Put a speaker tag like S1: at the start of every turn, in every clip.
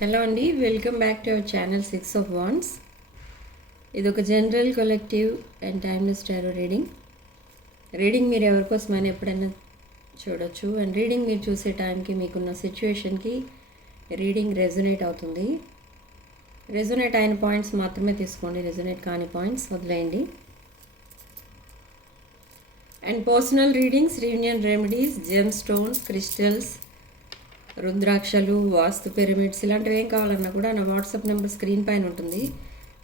S1: Hello అండి welcome back to our channel six of wands. ఇది ఒక general collective and timeless tarot reading. Reading మీరు ఎవరికోసమైనా ఎప్పుడైనా చూడొచ్చు. అండ్ రీడింగ్ మీరు చూసే టైంకి మీకున్న సిచ్యువేషన్కి రీడింగ్ రెజొనేట్ అవుతుంది. రెజొనేట్ అయిన పాయింట్స్ మాత్రమే తీసుకోండి. రెజొనేట్ కాని పాయింట్స్ వదిలేయండి. And personal readings reunion remedies gemstones crystals రుద్రాక్షలు వాస్తు పిరమిడ్స్ ఇలాంటివి ఏం కావాలన్నా కూడా నా వాట్సాప్ నెంబర్ స్క్రీన్ పైన ఉంటుంది.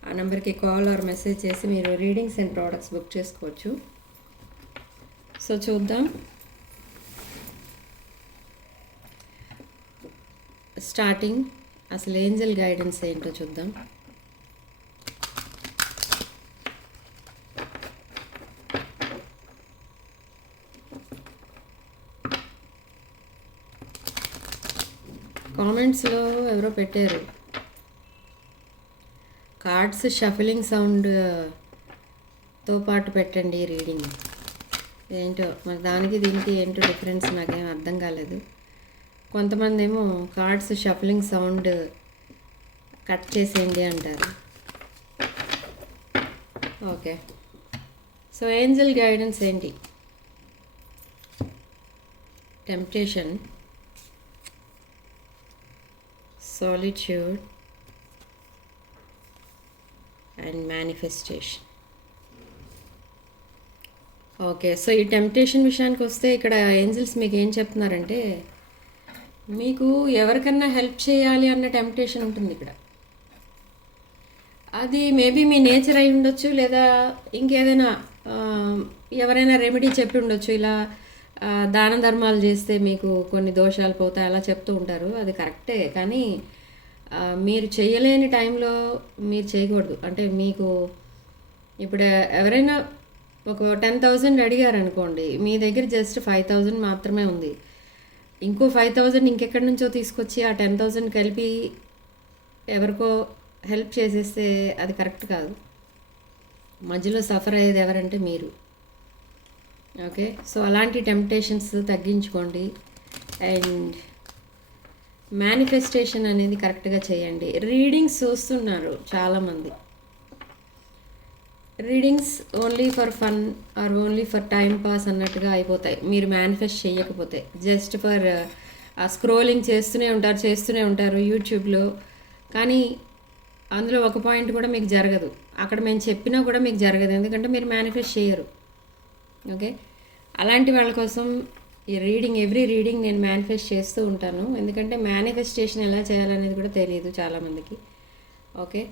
S1: ఆ నెంబర్కి కాల్ ఆర్ మెసేజ్ చేసి మీరు రీడింగ్స్ అండ్ ప్రోడక్ట్స్ బుక్ చేసుకోవచ్చు. సో చూద్దాం. స్టార్టింగ్ అసలు ఏంజల్ గైడెన్స్ ఏంటో చూద్దాం. కామెంట్స్లో ఎవరో పెట్టారు. కార్డ్స్ షఫలింగ్ సౌండ్తో పాటు పెట్టండి రీడింగ్. ఏంటో మరి దానికి దీనికి ఏంటో డిఫరెన్స్ నాకేం అర్థం కాలేదు. కొంతమంది ఏమో కార్డ్స్ షఫలింగ్ సౌండ్ కట్ చేసేయండి అంటారు. ఓకే. సో ఏంజల్ గైడెన్స్ ఏంటి? Temptation. Solitude and manifestation. Okay so ఈ టెంప్టేషన్ విషయానికి వస్తే ఇక్కడ ఏంజల్స్ మీకు ఏం చెప్తున్నారంటే మీకు ఎవరికన్నా హెల్ప్ చేయాలి అన్న టెంప్టేషన్ ఉంటుంది ఇక్కడ. అది మేబీ మీ నేచర్ అయి ఉండొచ్చు లేదా ఇంకేదైనా ఎవరైనా రెమెడీ చెప్పి ఉండొచ్చు ఇలా దాన ధర్మాలు చేస్తే మీకు కొన్ని దోషాలు పోతాయి అలా చెప్తూ ఉంటారు. అది కరెక్టే కానీ మీరు చేయలేని టైంలో మీరు చేయకూడదు. అంటే మీకు ఇప్పుడు ఎవరైనా ఒక టెన్ థౌజండ్ అడిగారనుకోండి మీ దగ్గర జస్ట్ ఫైవ్ థౌజండ్ మాత్రమే ఉంది. ఇంకో ఫైవ్ థౌజండ్ ఇంకెక్కడి నుంచో తీసుకొచ్చి ఆ టెన్ థౌజండ్ కలిపి ఎవరికో హెల్ప్ చేసేస్తే అది కరెక్ట్ కాదు. మధ్యలో సఫర్ అయ్యేది ఎవరంటే మీరు. ఓకే సో అలాంటి టెంప్టేషన్స్ తగ్గించుకోండి. అండ్ మేనిఫెస్టేషన్ అనేది కరెక్ట్గా చేయండి. రీడింగ్స్ చూస్తున్నారు చాలామంది. Readings only for fun or only for time pass అన్నట్టుగా అయిపోతాయి. మీరు మేనిఫెస్ట్ చేయకపోతే. జస్ట్ ఫర్ స్క్రోలింగ్ చేస్తూనే ఉంటారు చేస్తూనే ఉంటారు యూట్యూబ్లో. కానీ అందులో ఒక పాయింట్ కూడా మీకు జరగదు. అక్కడ మేము చెప్పినా కూడా మీకు జరగదు. ఎందుకంటే మీరు మేనిఫెస్ట్ చేయరు. ఓకే? అలాంటి వాళ్ళ కోసం ఈ రీడింగ్ ఎవ్రీ రీడింగ్ నేను మేనిఫెస్ట్ చేస్తూ ఉంటాను. ఎందుకంటే మేనిఫెస్టేషన్ ఎలా చేయాలనేది కూడా తెలియదు చాలామందికి. ఓకే?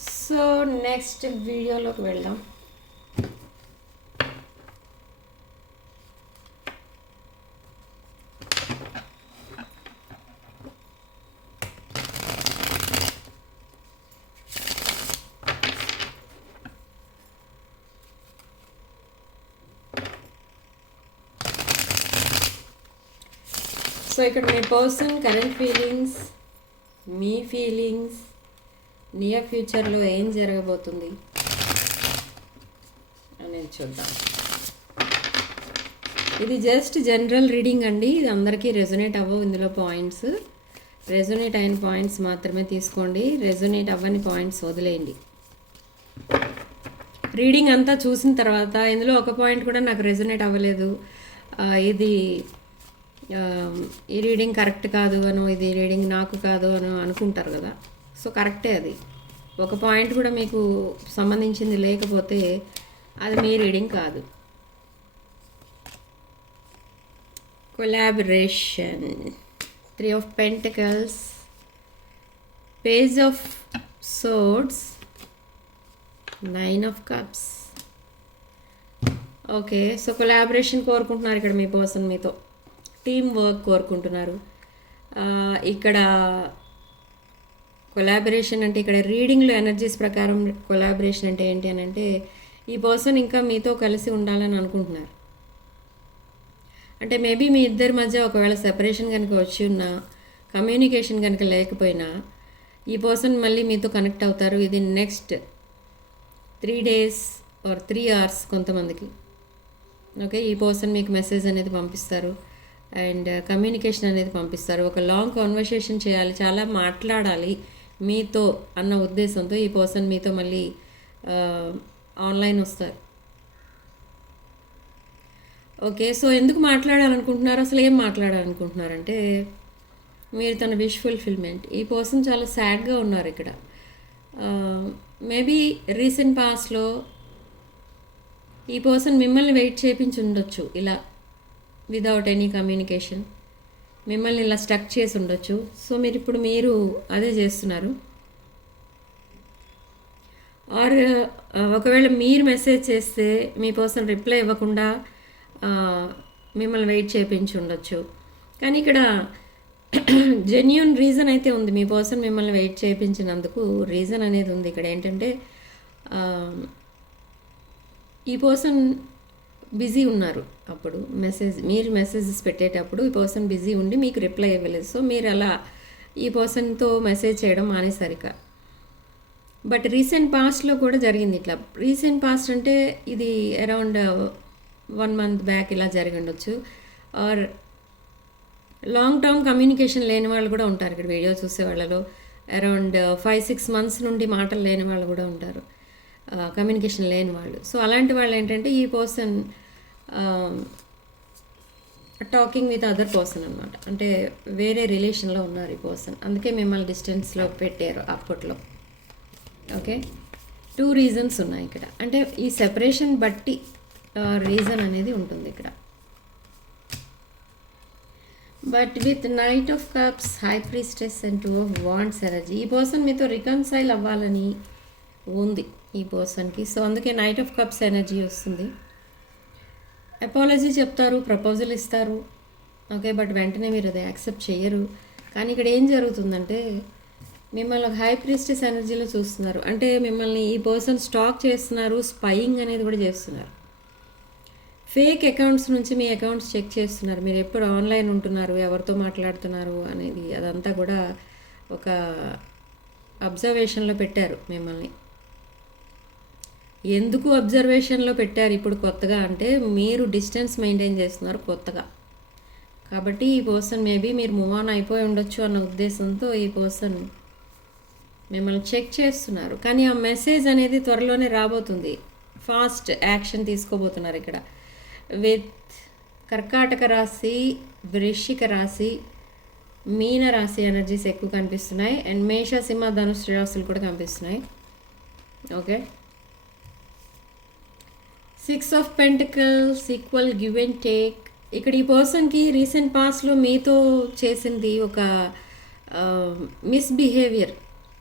S1: సో నెక్స్ట్ వీడియోలోకి వెళ్దాం. సో ఇక్కడ మీ పర్సన్ కరెంట్ ఫీలింగ్స్ మీ ఫీలింగ్స్ నియర్ ఫ్యూచర్లో ఏం జరగబోతుంది అనేది చూద్దాం. ఇది జస్ట్ జనరల్ రీడింగ్ అండి. ఇది అందరికీ రెజొనేట్ అవ్వవు ఇందులో పాయింట్స్ రెజొనేట్ అయిన పాయింట్స్ మాత్రమే తీసుకోండి. రెజొనేట్ అవ్వని పాయింట్స్ వదిలేయండి. రీడింగ్ అంతా చూసిన తర్వాత ఇందులో ఒక పాయింట్ కూడా నాకు రెజొనేట్ అవ్వలేదు. ఇది ఈ రీడింగ్ కరెక్ట్ కాదు అను ఇది రీడింగ్ నాకు కాదు అని అనుకుంటారు కదా. సో కరెక్టే అది. ఒక పాయింట్ కూడా మీకు సంబంధించింది లేకపోతే అది మీ రీడింగ్ కాదు. Collaboration three of pentacles page of swords nine of cups okay so collaboration కోరుకుంటున్నారు ఇక్కడ మీ పర్సన్ మీతో. టీమ్ వర్క్ కోరుకుంటున్నారు. ఇక్కడ కొలాబరేషన్ అంటే ఇక్కడ రీడింగ్లో ఎనర్జీస్ ప్రకారం కొలాబరేషన్ అంటే ఏంటి అని అంటే ఈ పర్సన్ ఇంకా మీతో కలిసి ఉండాలని అనుకుంటున్నారు. అంటే మేబీ మీ ఇద్దరి మధ్య ఒకవేళ సెపరేషన్ కనుక వచ్చి ఉన్నా కమ్యూనికేషన్ కనుక లేకపోయినా ఈ పర్సన్ మళ్ళీ మీతో కనెక్ట్ అవుతారు ఇది next three days or three hours కొంతమందికి. ఓకే ఈ పర్సన్ మీకు మెసేజ్ అనేది పంపిస్తారు. అండ్ కమ్యూనికేషన్ అనేది పంపిస్తారు. ఒక లాంగ్ కాన్వర్సేషన్ చేయాలి చాలా మాట్లాడాలి మీతో అన్న ఉద్దేశంతో ఈ పర్సన్ మీతో మళ్ళీ ఆన్లైన్ వస్తారు. ఓకే సో ఎందుకు మాట్లాడాలనుకుంటున్నారు? అసలు ఏం మాట్లాడాలనుకుంటున్నారంటే మీరు తన విష్ ఫుల్ఫిల్మెంట్ ఈ పర్సన్ చాలా సాడ్గా ఉన్నారు ఇక్కడ. మేబీ రీసెంట్ పాస్ట్లో ఈ పర్సన్ మిమ్మల్ని వెయిట్ చేయించి ఉండొచ్చు ఇలా వితౌట్ ఎనీ కమ్యూనికేషన్ మిమ్మల్ని ఇలా స్టక్ చేసి ఉండొచ్చు. సో మీరు ఇప్పుడు మీరు అదే చేస్తున్నారు. ఆర్ uh, ఒకవేళ మీరు మెసేజ్ చేస్తే మీ పర్సన్ రిప్లై ఇవ్వకుండా uh, మిమ్మల్ని వెయిట్ చేయించి ఉండొచ్చు. కానీ ఇక్కడ జెన్యున్ రీజన్ అయితే ఉంది. మీ పర్సన్ మిమ్మల్ని వెయిట్ చేయించినందుకు రీజన్ అనేది ఉంది ఇక్కడ. ఏంటంటే um, ఈ పర్సన్ బిజీ ఉన్నారు. అప్పుడు మెసేజ్ మీరు మెసేజెస్ పెట్టేటప్పుడు ఈ పర్సన్ బిజీ ఉండి మీకు రిప్లై ఇవ్వలేదు. సో మీరు అలా ఈ పర్సన్తో మెసేజ్ చేయడం మానేసరిక. బట్ రీసెంట్ పాస్ట్లో కూడా జరిగింది ఇట్లా. రీసెంట్ పాస్ట్ అంటే ఇది అరౌండ్ వన్ మంత్ బ్యాక్ ఇలా జరిగి ఉండొచ్చు. ఆర్ లాంగ్ టర్మ్ కమ్యూనికేషన్ లేని వాళ్ళు కూడా ఉంటారు ఇక్కడ వీడియో చూసే వాళ్ళలో. అరౌండ్ ఫైవ్ సిక్స్ మంత్స్ నుండి మాటలు లేని వాళ్ళు కూడా ఉంటారు. Uh, కమ్యూనికేషన్ లేని వాళ్ళు. సో అలాంటి వాళ్ళు ఏంటంటే ఈ person talking with other person అనమాట అంటే వేరే రిలేషన్లో ఉన్నారు ఈ పర్సన్ అందుకే మిమ్మల్ని డిస్టెన్స్లో పెట్టారు అప్పట్లో. ఓకే టూ రీజన్స్ ఉన్నాయి ఇక్కడ. అంటే ఈ సెపరేషన్ బట్టి రీజన్ అనేది ఉంటుంది ఇక్కడ. But with knight of cups high priestess and two of wands energy ఈ పర్సన్ మీతో రికన్సైల్ అవ్వాలని ఉంది ఈ పర్సన్కి సో అందుకే నైట్ ఆఫ్ కప్స్ ఎనర్జీ వస్తుంది. అపాలజీ చెప్తారు ప్రపోజల్ ఇస్తారు. ఓకే బట్ వెంటనే మీరు అది యాక్సెప్ట్ చేయరు. కానీ ఇక్కడ ఏం జరుగుతుందంటే మిమ్మల్ని ఒక హై ప్రిస్టెస్ ఎనర్జీలో చూస్తున్నారు. అంటే మిమ్మల్ని ఈ పర్సన్ స్టాక్ చేస్తున్నారు స్పయింగ్ అనేది కూడా చేస్తున్నారు. ఫేక్ అకౌంట్స్ నుంచి మీ అకౌంట్స్ చెక్ చేస్తున్నారు. మీరు ఎప్పుడు ఆన్లైన్ ఉంటున్నారు ఎవరితో మాట్లాడుతున్నారు అనేది అదంతా కూడా ఒక అబ్జర్వేషన్లో పెట్టారు మిమ్మల్ని. ఎందుకు అబ్జర్వేషన్లో పెట్టారు ఇప్పుడు కొత్తగా అంటే మీరు డిస్టెన్స్ మెయింటైన్ చేస్తున్నారు కొత్తగా. కాబట్టి ఈ పర్సన్ మేబీ మీరు మూవ్ ఆన్ అయిపోయి ఉండొచ్చు అన్న ఉద్దేశంతో ఈ పర్సన్ మిమ్మల్ని చెక్ చేస్తున్నారు. కానీ ఆ మెసేజ్ అనేది త్వరలోనే రాబోతుంది. ఫాస్ట్ యాక్షన్ తీసుకోబోతున్నారు ఇక్కడ. విత్ కర్కాటక రాశి వృశ్చిక రాశి మీన రాశి ఎనర్జీస్ ఎక్కువ కనిపిస్తున్నాయి. అండ్ మేష సింహ ధనుసు రాశులు కూడా కనిపిస్తున్నాయి. Okay six of pentacles equal give and take ఇక్కడ ఈ పర్సన్కి రీసెంట్ పాస్ట్లో మీతో చేసింది ఒక మిస్బిహేవియర్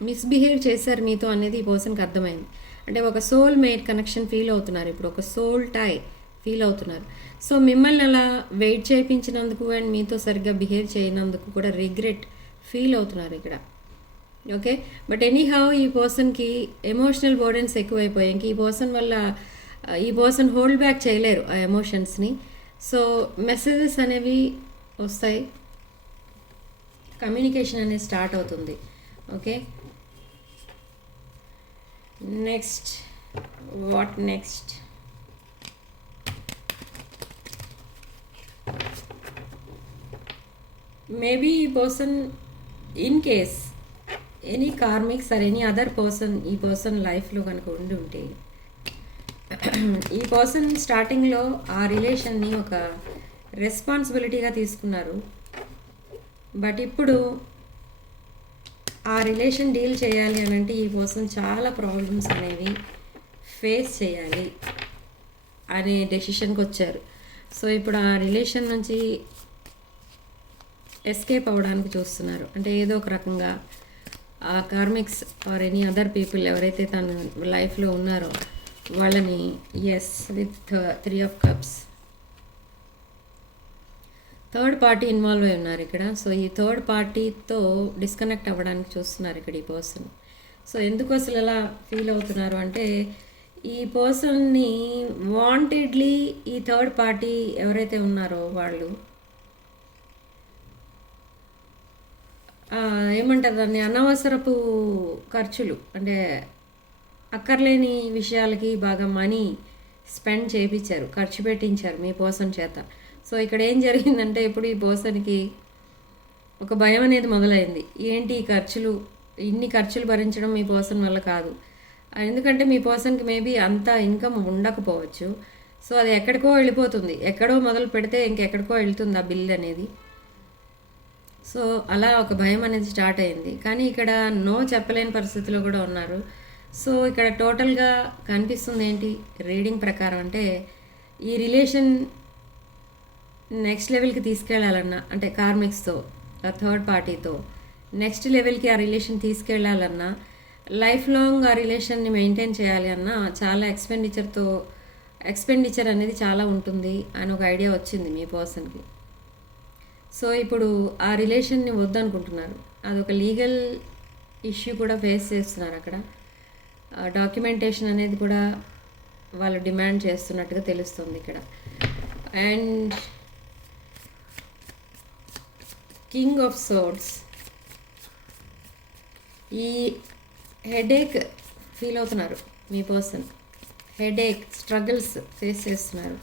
S1: మిస్బిహేవ్ చేశారు మీతో అనేది ఈ పర్సన్కి అర్థమైంది. అంటే ఒక సోల్ మేట్ కనెక్షన్ ఫీల్ అవుతున్నారు. ఇప్పుడు ఒక సోల్ టై ఫీల్ అవుతున్నారు. సో మిమ్మల్ని అలా వెయిట్ చేయించినందుకు అండ్ మీతో సరిగ్గా బిహేవ్ చేయనందుకు కూడా రిగ్రెట్ ఫీల్ అవుతున్నారు ఇక్కడ. ఓకే బట్ ఎనీ హౌ ఈ పర్సన్కి ఎమోషనల్ బర్డెన్స్ ఎక్కువైపోయాయి. ఇంక ఈ పర్సన్ వల్ల ఈ పర్సన్ హోల్డ్ బ్యాక్ చేయలేరు ఆ ఎమోషన్స్ని సో మెసేజెస్ అనేవి వస్తాయి. కమ్యూనికేషన్ అనేది స్టార్ట్ అవుతుంది. Okay next what next maybe ఈ person in case any karmics or any other person ఈ పర్సన్ లైఫ్లో కనుక ఉండి ఉంటే ఈ పర్సన్ స్టార్టింగ్లో ఆ రిలేషన్ని ఒక రెస్పాన్సిబిలిటీగా తీసుకున్నారు. బట్ ఇప్పుడు ఆ రిలేషన్ డీల్ చేయాలి అని అంటే ఈ పర్సన్ చాలా ప్రాబ్లమ్స్ అనేవి ఫేస్ చేయాలి అనే డెసిషన్కి వచ్చారు. సో ఇప్పుడు ఆ రిలేషన్ నుంచి ఎస్కేప్ అవ్వడానికి చూస్తున్నారు. అంటే ఏదో ఒక రకంగా ఆ karmics or any other people ఎవరైతే తను లైఫ్లో ఉన్నారో వాళ్ళని yes with three of cups third party involve అయి ఉన్నారు ఇక్కడ. సో ఈ థర్డ్ పార్టీతో డిస్కనెక్ట్ అవ్వడానికి చూస్తున్నారు ఇక్కడ ఈ పర్సన్ సో ఎందుకు అసలు ఎలా ఫీల్ అవుతున్నారు అంటే ఈ పర్సన్ని వాంటెడ్లీ ఈ థర్డ్ పార్టీ ఎవరైతే ఉన్నారో వాళ్ళు ఏమంటారు దాన్ని? అనవసరపు ఖర్చులు. అంటే అక్కర్లేని విషయాలకి బాగా మనీ స్పెండ్ చేయించారు ఖర్చు పెట్టించారు మీ పోసన్ చేత. సో ఇక్కడ ఏం జరిగిందంటే ఇప్పుడు ఈ పోసన్కి ఒక భయం అనేది మొదలైంది. ఏంటి ఈ ఖర్చులు? ఇన్ని ఖర్చులు భరించడం మీ పర్సన్ వల్ల కాదు. ఎందుకంటే మీ పర్సన్కి మేబీ అంత ఇన్కమ్ ఉండకపోవచ్చు. సో అది ఎక్కడికో వెళ్ళిపోతుంది. ఎక్కడో మొదలు పెడితే ఇంకెక్కడికో వెళ్తుంది ఆ బిల్ అనేది. సో అలా ఒక భయం అనేది స్టార్ట్ అయింది. కానీ ఇక్కడ నో చెప్పలేని పరిస్థితిలో కూడా ఉన్నారు. సో ఇక్కడ టోటల్గా కనిపిస్తుంది ఏంటి రీడింగ్ ప్రకారం అంటే ఈ రిలేషన్ నెక్స్ట్ లెవెల్కి తీసుకెళ్ళాలన్నా అంటే కార్మిక్స్తో ఆ థర్డ్ పార్టీతో నెక్స్ట్ లెవెల్కి ఆ రిలేషన్ తీసుకెళ్ళాలన్నా లైఫ్ లాంగ్ ఆ రిలేషన్ని మెయింటైన్ చేయాలి అన్నా చాలా ఎక్స్పెండిచర్తో ఎక్స్పెండిచర్ అనేది చాలా ఉంటుంది అని ఒక ఐడియా వచ్చింది మీ పర్సన్కి. సో ఇప్పుడు ఆ రిలేషన్ని వద్దనుకుంటున్నారు. అదొక లీగల్ ఇష్యూ కూడా ఫేస్ చేస్తున్నారు అక్కడ. డాక్యుమెంటేషన్ అనేది కూడా వాళ్ళు డిమాండ్ చేస్తున్నట్టుగా తెలుస్తుంది ఇక్కడ. And king of swords. ఈ హెడేక్ ఫీల్ అవుతున్నారు మీ పర్సన్. హెడేక్ స్ట్రగుల్స్ ఫేస్ చేస్తున్నారు.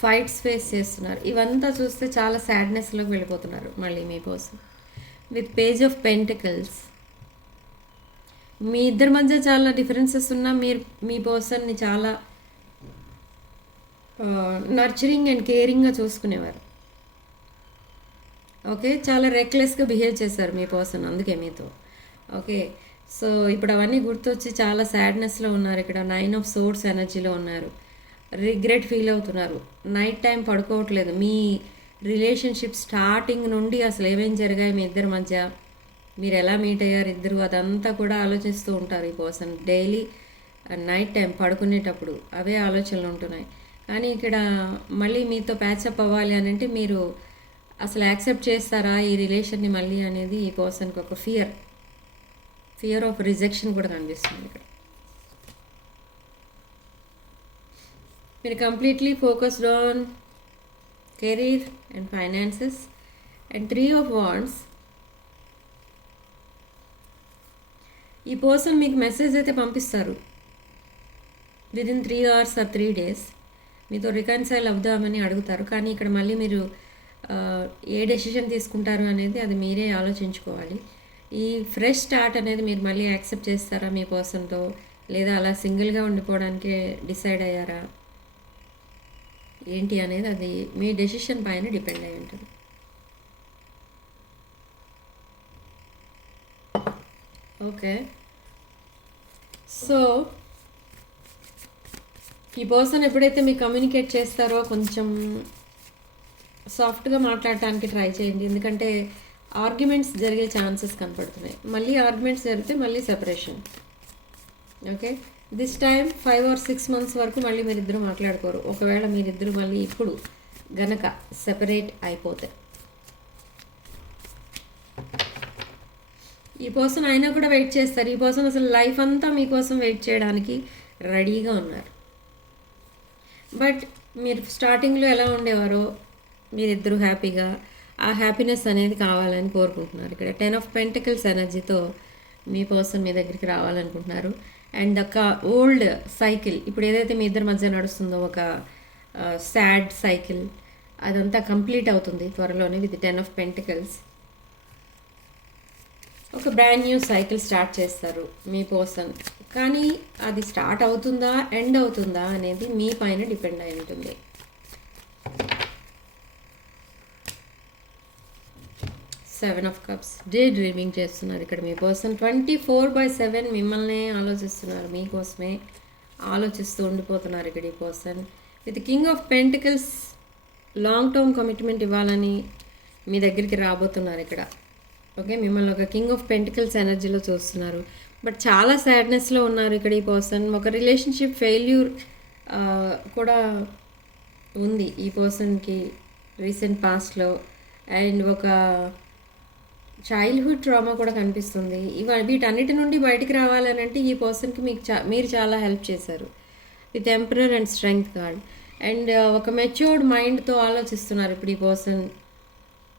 S1: ఫైట్స్ ఫేస్ చేస్తున్నారు. ఇవంతా చూస్తే చాలా సాడ్నెస్లోకి వెళ్ళిపోతున్నారు మళ్ళీ మీ person. With page of pentacles మీ ఇద్దరి మధ్య చాలా డిఫరెన్సెస్ ఉన్నా మీరు మీ పర్సన్ని చాలా నర్చరింగ్ అండ్ కేరింగ్గా చూసుకునేవారు. ఓకే చాలా రెక్లెస్గా బిహేవ్ చేశారు మీ పర్సన్ అందుకే మీతో. ఓకే సో ఇప్పుడు అవన్నీ గుర్తొచ్చి చాలా సాడ్నెస్లో ఉన్నారు. ఇక్కడ నైన్ ఆఫ్ సోర్స్ ఎనర్జీలో ఉన్నారు. రిగ్రెట్ ఫీల్ అవుతున్నారు. నైట్ టైం పడుకోవట్లేదు. మీ రిలేషన్షిప్ స్టార్టింగ్ నుండి అసలు ఏమేం జరిగాయి మీ ఇద్దరి మధ్య? మీరు ఎలా మీట్ అయ్యారు? ఇద్దరు అదంతా కూడా ఆలోచిస్తూ ఉంటారు ఈ పర్సన్ డైలీ నైట్ టైం పడుకునేటప్పుడు అవే ఆలోచనలు ఉంటున్నాయి. కానీ ఇక్కడ మళ్ళీ మీతో ప్యాచప్ అవ్వాలి అని అంటే మీరు అసలు యాక్సెప్ట్ చేస్తారా ఈ రిలేషన్ని మళ్ళీ అనేది ఈ పర్సన్కి ఒక ఫియర్ ఫియర్ ఆఫ్ రిజెక్షన్ కూడా కనిపిస్తుంది ఇక్కడ. మీరు completely focused on career and finances and three of wands ఈ పర్సన్ మీకు మెసేజ్ అయితే పంపిస్తారు. Within three hours or three days మీతో రికన్సైల్ అవుదామని అడుగుతారు. కానీ ఇక్కడ మళ్ళీ మీరు ఏ డెసిషన్ తీసుకుంటారు అనేది అది మీరే ఆలోచించుకోవాలి. ఈ ఫ్రెష్ స్టార్ట్ అనేది మీరు మళ్ళీ యాక్సెప్ట్ చేస్తారా మీ పర్సన్తో? లేదా అలా సింగిల్గా ఉండిపోవడానికి డిసైడ్ అయ్యారా? ఏంటి అనేది అది మీ డెసిషన్ పైన డిపెండ్ అయి ఉంటుంది. ఓకే సో ఈ పర్సన్ ఎప్పుడైతే మీకు కమ్యూనికేట్ చేస్తారో కొంచెం సాఫ్ట్గా మాట్లాడటానికి ట్రై చేయండి. ఎందుకంటే ఆర్గ్యుమెంట్స్ జరిగే ఛాన్సెస్ కనపడుతున్నాయి. మళ్ళీ ఆర్గ్యుమెంట్స్ జరిగితే మళ్ళీ separation okay this time five or six months వరకు మళ్ళీ మీరిద్దరు మాట్లాడుకోరు. ఒకవేళ మీరిద్దరు మళ్ళీ ఇప్పుడు గనక సెపరేట్ అయిపోతే. ఈ పర్సన్ అయినా కూడా వెయిట్ చేస్తారు. ఈ పర్సన్ అసలు లైఫ్ అంతా మీకోసం వెయిట్ చేయడానికి రెడీగా ఉన్నారు. బట్ మీరు స్టార్టింగ్లో ఎలా ఉండేవారో మీరిద్దరూ హ్యాపీగా ఆ హ్యాపీనెస్ అనేది కావాలని కోరుకుంటున్నారు. ఇక్కడ టెన్ ఆఫ్ పెంటికల్స్ ఎనర్జీతో మీ పర్సన్ మీ దగ్గరికి రావాలనుకుంటున్నారు. అండ్ ఒక ఓల్డ్ సైకిల్ ఇప్పుడు ఏదైతే మీ ఇద్దరి మధ్య నడుస్తుందో ఒక సాడ్ సైకిల్ అదంతా కంప్లీట్ అవుతుంది త్వరలోనే విత్ టెన్ ఆఫ్ పెంటికల్స్ ఒక బ్రాండ్ న్యూ సైకిల్ స్టార్ట్ చేస్తారు మీ కోసం కానీ అది స్టార్ట్ అవుతుందా ఎండ్ అవుతుందా అనేది మీ పైన డిపెండ్ అయి ఉంటుంది. Seven of cups day dreaming చేస్తున్నారు ఇక్కడ మీ కోసం ట్వంటీ ఫోర్ బై సెవెన్ మిమ్మల్ని ఆలోచిస్తున్నారు. మీకోసమే ఆలోచిస్తూ ఉండిపోతున్నారు ఇక్కడ ఈ person with king of pentacles long term commitment ఇవ్వాలని మీ దగ్గరికి రాబోతున్నారు ఇక్కడ. ఓకే మిమ్మల్ని ఒక కింగ్ ఆఫ్ పెంటికల్స్ ఎనర్జీలో చూస్తున్నారు. బట్ చాలా సాడ్నెస్లో ఉన్నారు ఇక్కడ ఈ పర్సన్ ఒక రిలేషన్షిప్ ఫెయిల్యూర్ కూడా ఉంది ఈ పర్సన్కి రీసెంట్ పాస్ట్లో అండ్ ఒక చైల్డ్హుడ్ ట్రామా కూడా కనిపిస్తుంది. ఇవ వీటన్నిటి నుండి బయటికి రావాలని అంటే ఈ పర్సన్కి మీకు చా మీరు చాలా హెల్ప్ చేశారు. With emperor and strength card and ఒక మెచ్యూర్డ్ మైండ్తో ఆలోచిస్తున్నారు ఇప్పుడు ఈ పర్సన్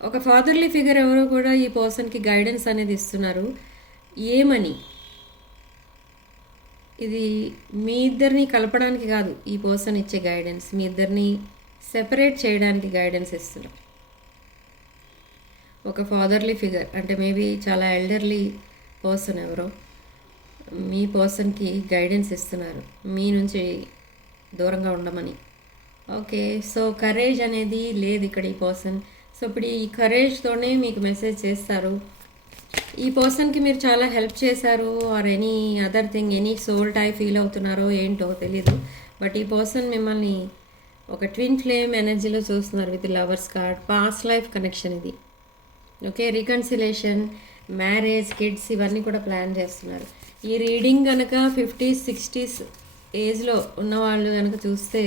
S1: ఒక ఫాదర్లీ ఫిగర్ ఎవరో కూడా ఈ పర్సన్కి గైడెన్స్ అనేది ఇస్తున్నారు. ఏమని? ఇది మీ ఇద్దరిని కలపడానికి కాదు ఈ పర్సన్ ఇచ్చే గైడెన్స్ మీ ఇద్దరిని సెపరేట్ చేయడానికి గైడెన్స్ ఇస్తున్నారు. ఒక ఫాదర్లీ ఫిగర్ అంటే మేబీ చాలా ఎల్డర్లీ పర్సన్ ఎవరో మీ పర్సన్కి గైడెన్స్ ఇస్తున్నారు. మీ నుంచి దూరంగా ఉండమని. ఓకే సో కరేజ్ అనేది లేదు ఇక్కడ ఈ పర్సన్ సో ఇప్పుడు ఈ కరేజ్తోనే మీకు మెసేజ్ చేస్తారు. ఈ పర్సన్కి మీరు చాలా హెల్ప్ చేశారు or any other thing any soul tie feel అవుతున్నారో ఏంటో తెలీదు. బట్ ఈ పర్సన్ మిమ్మల్ని ఒక ట్విన్ ఫ్లేమ్ ఎనర్జీలో చూస్తున్నారు with lovers card past life connection ఇది. ఓకే రికన్సిలేషన్ మ్యారేజ్ కిడ్స్ ఇవన్నీ కూడా ప్లాన్ చేస్తున్నారు. ఈ రీడింగ్ కనుక ఫిఫ్టీస్ సిక్స్టీస్ ఏజ్లో ఉన్నవాళ్ళు కనుక చూస్తే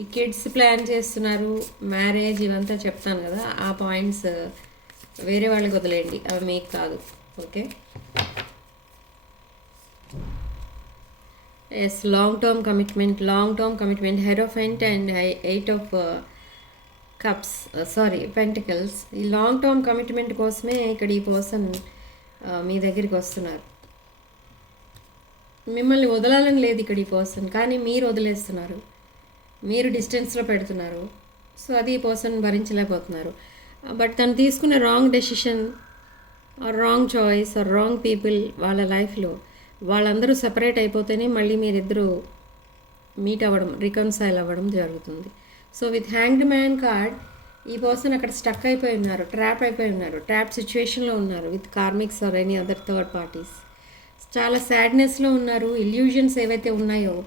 S1: ఈ కిడ్స్ ప్లాన్ చేస్తున్నారు మ్యారేజ్ ఇవంతా చెప్తాను కదా ఆ పాయింట్స్ వేరే వాళ్ళకి వదిలేయండి. అవి మీకు కాదు. Okay yes long term commitment long term commitment hierophant and eight of cups sorry pentacles ఈ లాంగ్ టర్మ్ కమిట్మెంట్ కోసమే ఇక్కడ ఈ పర్సన్ uh, మీ దగ్గరికి వస్తున్నారు. మిమ్మల్ని వదలాలని లేదు ఇక్కడ ఈ పర్సన్ కానీ మీరు వదిలేస్తున్నారు. మీరు డిస్టెన్స్లో పెడుతున్నారు. సో అది ఈ పర్సన్ భరించలేకపోతున్నారు. బట్ తను తీసుకున్న wrong decision or wrong choice or wrong people వాళ్ళ లైఫ్లో వాళ్ళందరూ సపరేట్ అయిపోతేనే మళ్ళీ మీరిద్దరూ మీట్ అవ్వడం రికన్సైల్ అవ్వడం జరుగుతుంది. So with hanged man card ఈ పర్సన్ అక్కడ స్టక్ అయిపోయి ఉన్నారు ట్రాప్ అయిపోయి ఉన్నారు ట్రాప్ సిచ్యువేషన్లో ఉన్నారు with karmics or any other third parties చాలా సాడ్నెస్లో ఉన్నారు. ఇల్యూజన్స్ ఏవైతే ఉన్నాయో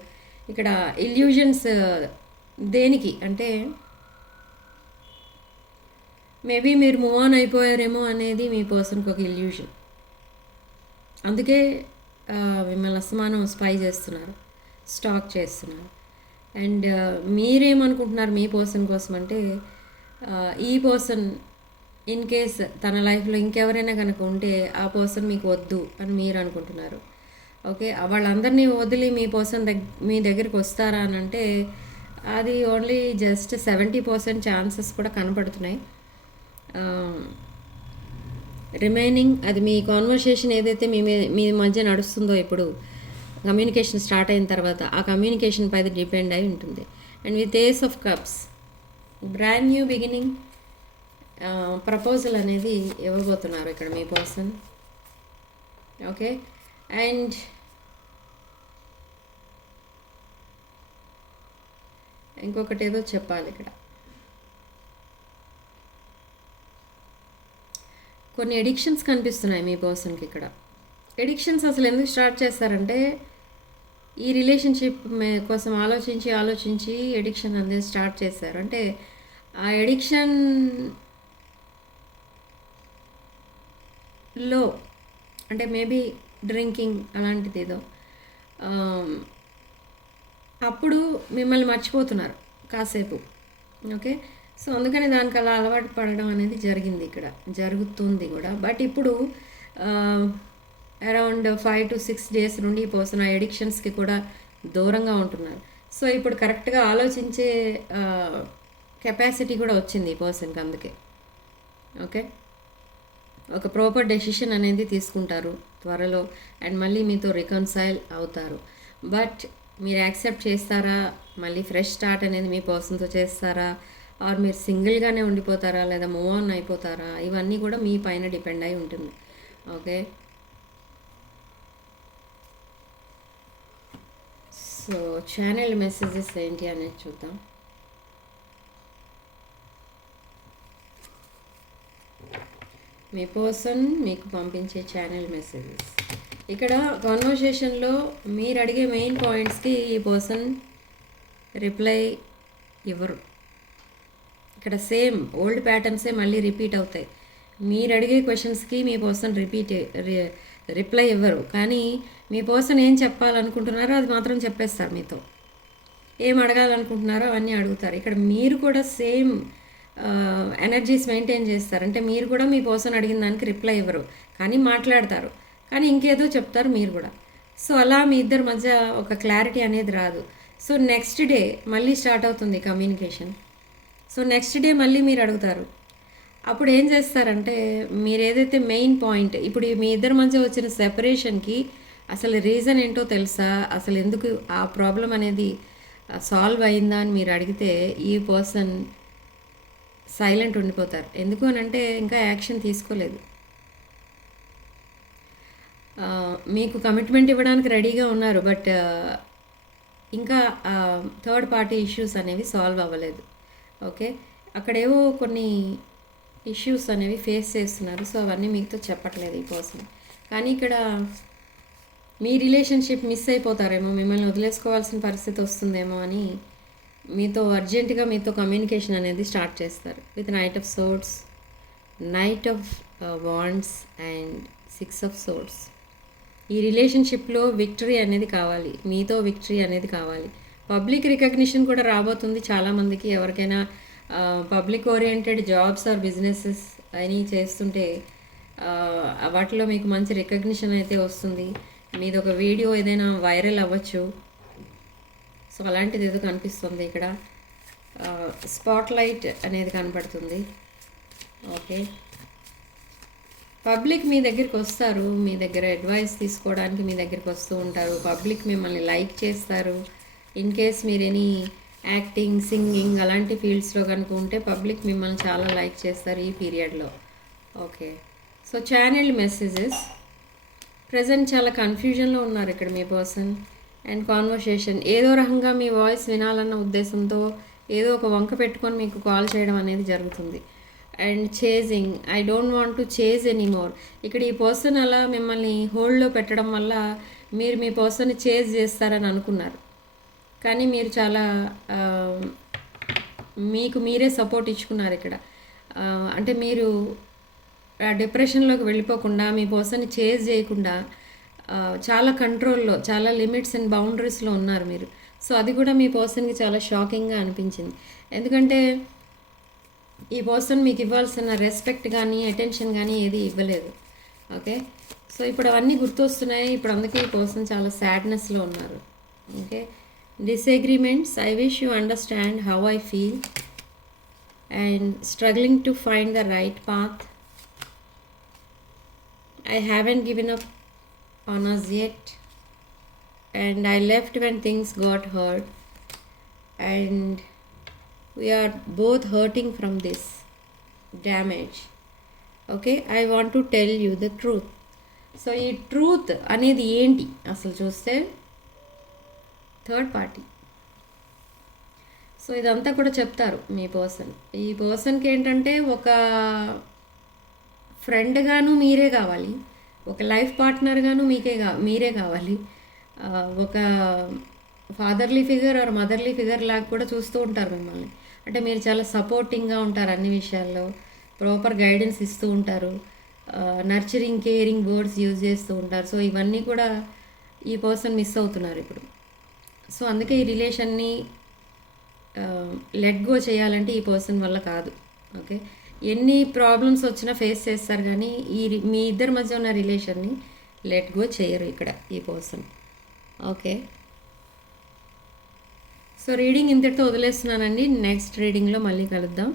S1: ఇక్కడ ఇల్యూజన్స్ దేనికి? అంటే మేబీ మీరు మూవ్ ఆన్ అయిపోయారేమో అనేది మీ పర్సన్కి ఒక ఇల్యూషన్. అందుకే మిమ్మల్ని అసమానం స్పై చేస్తున్నారు స్టాక్ చేస్తున్నారు. అండ్ మీరేమనుకుంటున్నారు మీ పర్సన్ కోసం అంటే ఈ పర్సన్ ఇన్ కేస్ తన లైఫ్లో ఇంకెవరైనా కనుక ఉంటే ఆ పర్సన్ మీకు వద్దు అని మీరు అనుకుంటున్నారు. ఓకే వాళ్ళందరినీ వదిలి మీ పర్సన్ దగ్గ మీ దగ్గరికి వస్తారా అని అంటే అది only just seventy percent chances కూడా కనపడుతున్నాయి. Um, రిమైనింగ్ అది మీ కాన్వర్సేషన్ ఏదైతే మీ మీ- మధ్య నడుస్తుందో ఇప్పుడు కమ్యూనికేషన్ స్టార్ట్ అయిన తర్వాత ఆ కమ్యూనికేషన్ పై డిపెండ్ అయి ఉంటుంది. And with ace of cups brand new beginning proposal అనేది ఇవ్వబోతున్నారు ఇక్కడ మీ పర్సన్ ఓకే అండ్ ఇంకొకటి ఏదో చెప్పాలి ఇక్కడ. కొన్ని ఎడిక్షన్స్ కనిపిస్తున్నాయి మీ పర్సన్కి ఇక్కడ. ఎడిక్షన్స్ అసలు ఎందుకు స్టార్ట్ చేస్తారంటే ఈ రిలేషన్షిప్ మే- కోసం ఆలోచించి ఆలోచించి ఎడిక్షన్ అనేది స్టార్ట్ చేశారు. అంటే ఆ ఎడిక్షన్లో అంటే మేబీ డ్రింకింగ్ అలాంటిది ఏదో అప్పుడు మిమ్మల్ని మర్చిపోతున్నారు కాసేపు. ఓకే? సో అందుకని దానికి అలా అలవాటు పడడం అనేది జరిగింది ఇక్కడ. జరుగుతుంది కూడా. బట్ ఇప్పుడు around five to six days నుండి ఈ పర్సన్ ఆ ఎడిక్షన్స్కి కూడా దూరంగా ఉంటున్నారు. సో ఇప్పుడు కరెక్ట్గా ఆలోచించే కెపాసిటీ కూడా వచ్చింది ఈ పర్సన్కి అందుకే. ఓకే? ఒక ప్రాపర్ డెసిషన్ అనేది తీసుకుంటారు త్వరలో అండ్ మళ్ళీ మీతో రికన్సైల్ అవుతారు. బట్ మీరు యాక్సెప్ట్ చేస్తారా? మళ్ళీ ఫ్రెష్ స్టార్ట్ అనేది మీ పర్సన్తో చేస్తారా? ఆర్ మీరు సింగిల్గానే ఉండిపోతారా? లేదా మూవ్ ఆన్ అయిపోతారా? ఇవన్నీ కూడా మీ పైన డిపెండ్ అయి ఉంటుంది. ఓకే? సో ఛానల్ మెసేజెస్ ఏంటి అనేది చూద్దాం. మీ పర్సన్ మీకు పంపించే ఛానల్ మెసేజెస్ ఇక్కడ కాన్వర్సేషన్లో మీరు అడిగే మెయిన్ పాయింట్స్కి ఈ పర్సన్ రిప్లై ఇవ్వరు. ఇక్కడ సేమ్ ఓల్డ్ ప్యాటర్న్సే మళ్ళీ రిపీట్ అవుతాయి. మీరు అడిగే క్వశ్చన్స్కి మీ పర్సన్ రిపీట్ రిప్లై ఇవ్వరు. కానీ మీ పర్సన్ ఏం చెప్పాలనుకుంటున్నారో అది మాత్రం చెప్పేస్తారు మీతో. ఏం అడగాలనుకుంటున్నారో అవన్నీ అడుగుతారు. ఇక్కడ మీరు కూడా సేమ్ ఎనర్జీస్ మెయింటైన్ చేస్తారు. అంటే మీరు కూడా మీ పర్సన్ అడిగిన దానికి రిప్లై ఇవ్వరు. కానీ మాట్లాడతారు. కానీ ఇంకేదో చెప్తారు మీరు కూడా. సో అలా మీ ఇద్దరి మధ్య ఒక క్లారిటీ అనేది రాదు. సో నెక్స్ట్ డే మళ్ళీ స్టార్ట్ అవుతుంది కమ్యూనికేషన్ సో నెక్స్ట్ డే మళ్ళీ మీరు అడుగుతారు. అప్పుడు ఏం చేస్తారంటే మీరు ఏదైతే మెయిన్ పాయింట్ ఇప్పుడు మీ ఇద్దరి మధ్య వచ్చిన సెపరేషన్కి అసలు రీజన్ ఏంటో తెలుసా? అసలు ఎందుకు ఆ ప్రాబ్లం అనేది సాల్వ్ అయిందా అని మీరు అడిగితే ఈ పర్సన్ సైలెంట్ ఉండిపోతారు. ఎందుకు అని అంటే ఇంకా యాక్షన్ తీసుకోలేదు. మీకు కమిట్మెంట్ ఇవ్వడానికి రెడీగా ఉన్నారు బట్ ఇంకా థర్డ్ పార్టీ ఇష్యూస్ అనేవి సాల్వ్ అవ్వలేదు. ఓకే అక్కడేవో కొన్ని ఇష్యూస్ అనేవి ఫేస్ చేస్తున్నారు సో అవన్నీ మీతో చెప్పట్లేదు ఈ పర్సన్ కానీ ఇక్కడ మీ రిలేషన్షిప్ మిస్ అయిపోతారేమో మిమ్మల్ని వదిలేసుకోవాల్సిన పరిస్థితి వస్తుందేమో అని మీతో అర్జెంటుగా మీతో కమ్యూనికేషన్ అనేది స్టార్ట్ చేస్తారు. With knight of swords knight of wands and six of swords ఈ రిలేషన్షిప్లో విక్టరీ అనేది కావాలి. మీతో విక్టరీ అనేది కావాలి. పబ్లిక్ రికగ్నిషన్ కూడా రాబోతుంది చాలామందికి. ఎవరికైనా public oriented jobs or businesses అని చేస్తుంటే వాటిలో మీకు మంచి రికగ్నిషన్ అయితే వస్తుంది. మీది ఒక వీడియో ఏదైనా వైరల్ అవ్వచ్చు. సో అలాంటిది ఏదో కనిపిస్తుంది ఇక్కడ. స్పాట్ లైట్ అనేది కనపడుతుంది. ఓకే. పబ్లిక్ మీ దగ్గరికి వస్తారు మీ దగ్గర అడ్వైస్ తీసుకోవడానికి మీ దగ్గరికి వస్తూ ఉంటారు పబ్లిక్ మిమ్మల్ని లైక్ చేస్తారు. ఇన్ కేస్ మీరు ఎనీ యాక్టింగ్ సింగింగ్ అలాంటి ఫీల్డ్స్లో కనుక ఉంటే పబ్లిక్ మిమ్మల్ని చాలా లైక్ చేస్తారు ఈ పీరియడ్లో okay so channel messages present చాలా కన్ఫ్యూజన్లో ఉన్నారు ఇక్కడ మీ పర్సన్ అండ్ కాన్వర్సేషన్ ఏదో రకంగా మీ వాయిస్ వినాలన్న ఉద్దేశంతో ఏదో ఒక వంక పెట్టుకొని మీకు కాల్ చేయడం అనేది జరుగుతుంది. And chasing. I don't want to chase anymore. ఇక్కడ ఈ పర్సన్ అలా మిమ్మల్ని హోల్డ్లో పెట్టడం వల్ల మీరు మీ పర్సన్ని చేజ్ చేస్తారని అనుకున్నారు. కానీ మీరు చాలా మీకు మీరే సపోర్ట్ ఇచ్చుకున్నారు ఇక్కడ. అంటే మీరు డిప్రెషన్లోకి వెళ్ళిపోకుండా మీ పర్సన్ని చేజ్ చేయకుండా చాలా కంట్రోల్లో చాలా లిమిట్స్ అండ్ బౌండరీస్లో ఉన్నారు మీరు. సో అది కూడా మీ పర్సన్కి చాలా షాకింగ్గా అనిపించింది. ఎందుకంటే ఈ పర్సన్ మీకు ఇవ్వాల్సిన రెస్పెక్ట్ కానీ అటెన్షన్ కానీ ఏది ఇవ్వలేదు. ఓకే సో ఇప్పుడు అవన్నీ గుర్తొస్తున్నాయి. ఇప్పుడు అందుకే ఈ పర్సన్ చాలా సాడ్నెస్లో ఉన్నారు. Okay disagreements I wish you understand how I feel and struggling to find the right path I haven't given up on us yet and I left when things got hard and we're both hurting from this damage okay I want to tell you the truth so ఈ truth అనేది ఏంటి? అసలు చూస్తే third party so ఇదంతా కూడా చెప్తారు మీ person ఈ పర్సన్కి ఏంటంటే ఒక ఫ్రెండ్గాను మీరే కావాలి. ఒక లైఫ్ పార్ట్నర్గాను మీకే కా మీరే కావాలి. ఒక fatherly figure or motherly figure లాగా కూడా చూస్తూ ఉంటారు మిమ్మల్ని. అంటే మీరు చాలా సపోర్టింగ్గా ఉంటారు అన్ని విషయాల్లో. ప్రాపర్ గైడెన్స్ ఇస్తూ ఉంటారు. నర్చరింగ్ కేరింగ్ వర్డ్స్ యూజ్ చేస్తూ ఉంటారు. సో ఇవన్నీ కూడా ఈ పర్సన్ మిస్ అవుతున్నారు ఇప్పుడు. సో అందుకే ఈ రిలేషన్ని లెట్ గో చేయాలంటే ఈ పర్సన్ వల్ల కాదు. ఓకే ఎన్ని ప్రాబ్లమ్స్ వచ్చినా ఫేస్ చేస్తారు కానీ ఈ మీ ఇద్దరి మధ్య ఉన్న రిలేషన్ని లెట్ గో చేయరు ఇక్కడ ఈ పర్సన్ ఓకే సో రీడింగ్ ఇంతటితో వదిలేస్తున్నానండి. నెక్స్ట్ రీడింగ్లో మళ్ళీ కలుద్దాం.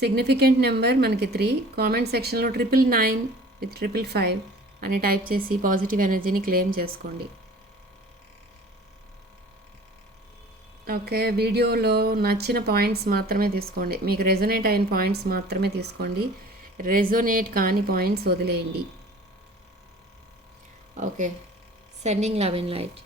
S1: సిగ్నిఫికెంట్ నెంబర్ మనకి త్రీ కామెంట్ సెక్షన్లో triple nine with triple five అని టైప్ చేసి పాజిటివ్ ఎనర్జీని క్లెయిమ్ చేసుకోండి. ఓకే వీడియోలో నచ్చిన పాయింట్స్ మాత్రమే తీసుకోండి. మీకు రెజొనేట్ అయిన పాయింట్స్ మాత్రమే తీసుకోండి. రెజొనేట్ కాని పాయింట్స్ వదిలేయండి. Okay sending love in light